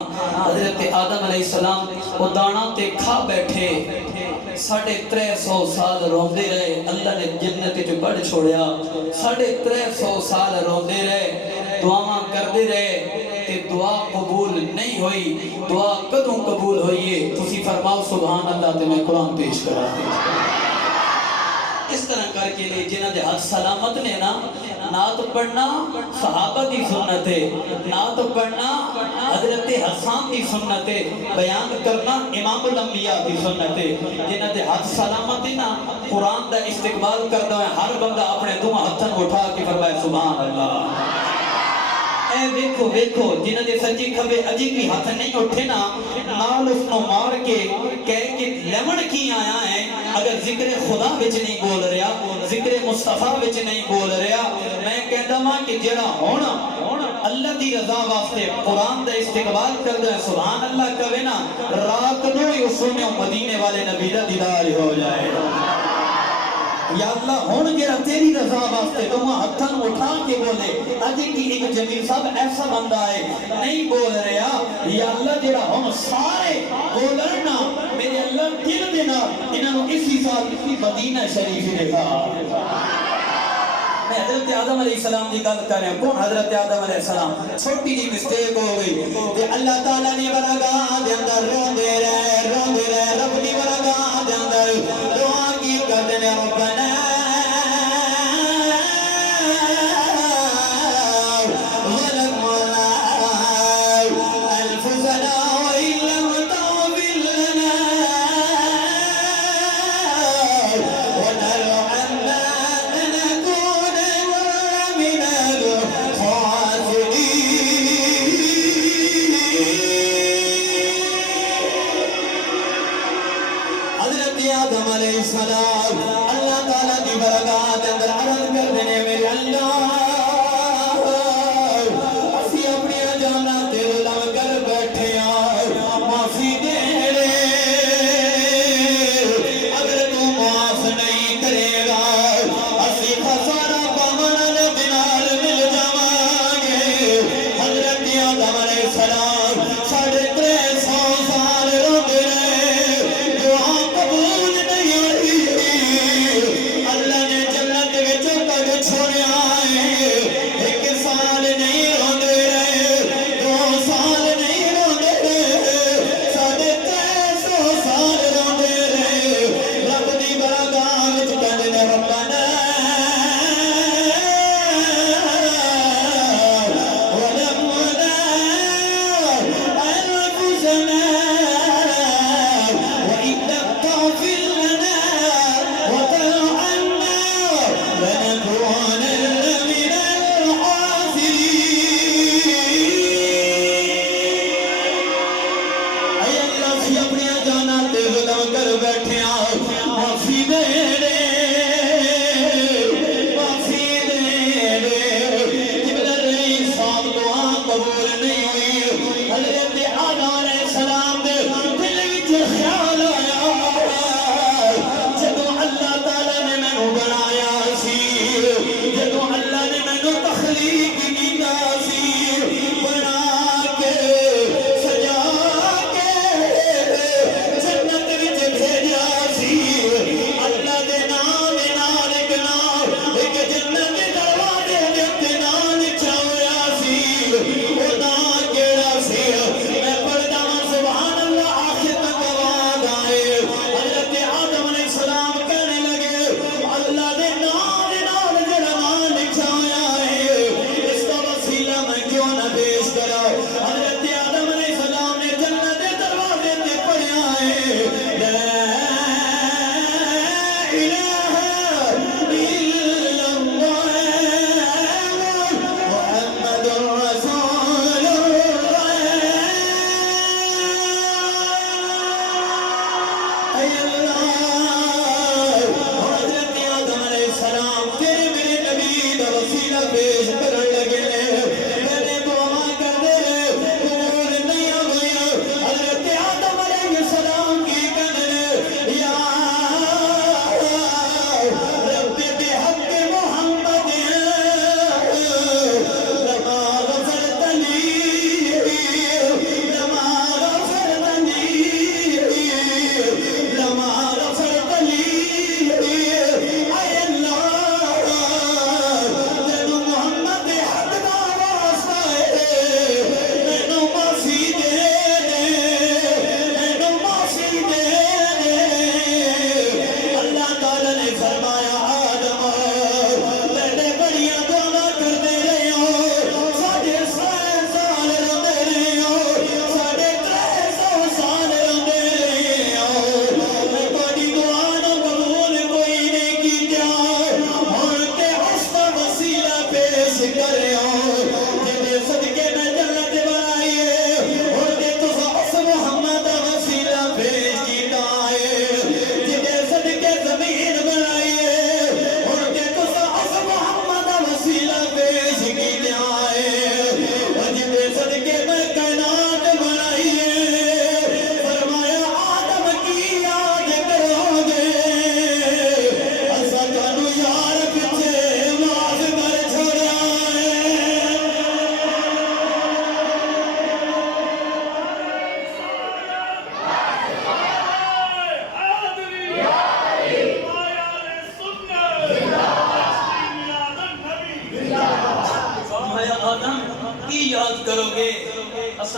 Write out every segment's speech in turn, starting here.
हज़रत आदम अलैहिस्सलाम वो दाना ते खा बैठे 350 साल रोंदे रहे। अल्लाह ने जन्नत च बड़ छोड़िया। 350 साल रोंदे रहे, दुआवां करते रहे ते दुआ कबूल नहीं हुई। दुआ कदों कबूल हुई है? तुसी फरमाओ सुभान अल्लाह। ते मैं कुरान पेश करा इस तरह करके ले जिन्हां दे हाथ सलामत ने ना, नात पढ़ना सहाबा की सुन्नत है, नात पढ़ना हजरत हसन की सुन्नत है, बयान करना इमामुल अंबिया की सुन्नत है। जिन्हां दे हाथ सलामत है ना, कुरान का इस्तेमाल करता है हर बंदा अपने दोनों हाथन उठा के फरमाए सुभान अल्लाह। ए वेखो वेखो जिन्हां दे सज्जी खबे अजी भी हाथ नहीं उठे ना, नाल उसको मार के कह के लेवन की आया है। अगर जिक्र खुदा विच नहीं बोल रहा, जिक्र मुस्तफा विच नहीं बोल रहा, मैं कहता हां कि जेड़ा हुण अल्लाह दी रजा वास्ते कुरान दा इस्तेमाल करदा है सुभान अल्लाह कहे ना, रात नु ही उसने मदीने वाले नबी दा दीदार हो जाए। या अल्लाह हुण जेड़ा तेरी रजा वास्ते तुम हथन उठा के बोले, अजे की एक जमीर साहब ऐसा बंदा है नहीं बोल रहा, या अल्लाह जेड़ा हम सारे बोलन ना, मेरे अल्लाह दिल दे नाल इन्हां इसी साल मदीना शरीफ देखा। मैं हजरत आदम अलैहिस्सलाम की गल कर रहा हूं। कौन हजरत आदम अलैहिस्सलाम? छोटी जी मिस्टेक हो गई ते अल्लाह ताला ने बरगाह दे अंदर रोंदे रहे रब दी बरगाह दे अंदर दुआ की करदे ने, रब्बना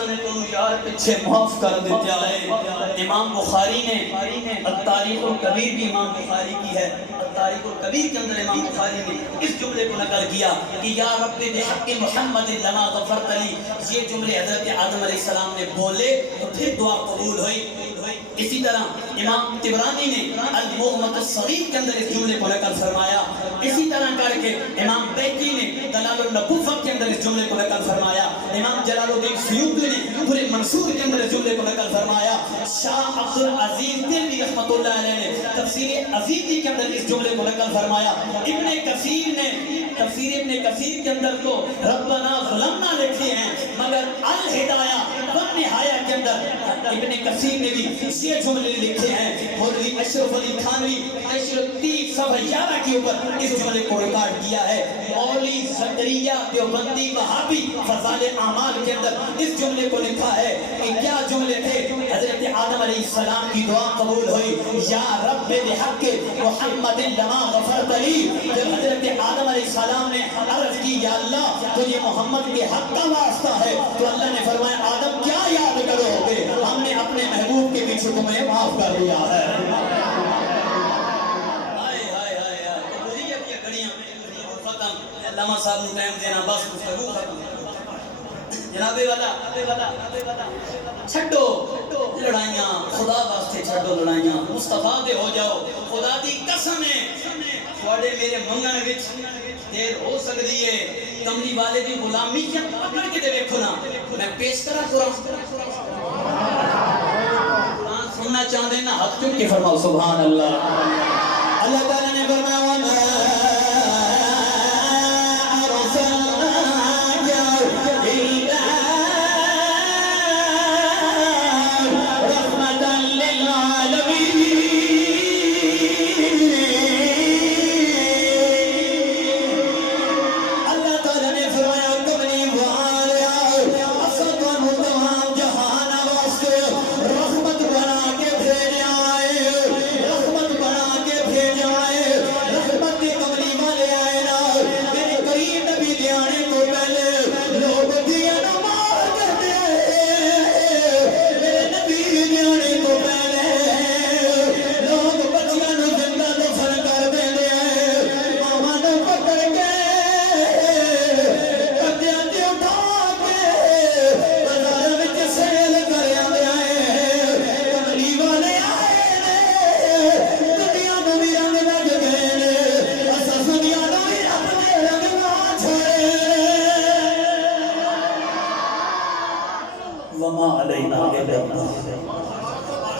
असा ने तो यार पीछे माफ कर दिया है। इमाम बुखारी ने तारीख और कबीर भी इमाम बुखारी की है, तारीख और कबीर के अंदर इमाम बुखारी ने इस जुमले को नकल किया कि या रब्बी बिहक़्क़ि मुहम्मद लमा गफ़रत ली। ये जुमले हज़रत आदम अलैहिस्सलाम ने बोले तो फिर दुआ कबूल हुई। इसी तरह इमाम तिबरानी ने अल-मुअज़्ज़म अस-सग़ीर के अंदर इस जुमले को नकल फरमाया। इसी तरह करके इमाम बैकी ने दलालुन नबुव्वह के अंदर इस जुमले को नकल फरमाया। इमाम जलालुद्दीन सुयूती ने पूरे मंसूर के अंदर इस जुमले को नकल फरमाया। शाह अब्दुल अजीज दिल्ली रहमतुल्लाह अलैह ने तफसीर अज़ीज़ी के अंदर इस जुमले को नकल फरमाया। इब्ने कसीर ने तफसीर इब्ने कसीर के अंदर तो रब्बना ज़लमना लिखे हैं, मगर अल हिदाया व निहाया के अंदर इब्ने कसीर ने भी ये जुमले लिखे हैं। मौलवी अशरफ अली थानवी नशर 311 के ऊपर इस जुमले को रिकॉर्ड किया है। मौलवी ज़करिया देवबंदी वहाबी फज़ाइल अमाल के अंदर इस जुमले को लिखा है कि क्या जुमले थे। हज़रत आदम अलैहिस्सलाम की दुआ कबूल हुई, या रब्बि बिहक़्क़ि मुहम्मद लमा गफ़रत ली। जब हज़रत आदम अलैहिस्सलाम ने अर्ज़ की या अल्लाह तुझे मोहम्मद के हक का वास्ता है, तो अल्लाह ने फरमाया आदम क्या याद करोगे, हमने अपने महबूब के पीछे तुम्हें माफ कर दिया है। हाय हाय हाय यार, तो बुझिए कि घड़ियां खत्म, अल्लामा साहब ने टाइम देना बस गुफ्तगू खत्म। जनाबे वाला छड्डो लड़ाइयां, खुदा वास्ते छड्डो लड़ाइयां, मुस्तफा दे हो जाओ। खुदा दी कसम है थोड़े मेरे मंगन विच देर हो सकती है। कमली वाले दी गुलामी क्या पकड़ के दे देखो ना, मैं पेश करा कुरान सुनना चाहते ना हाथ चुक के फरमाओ सुभान अल्लाह। अल्लाह ताला ने फरमाया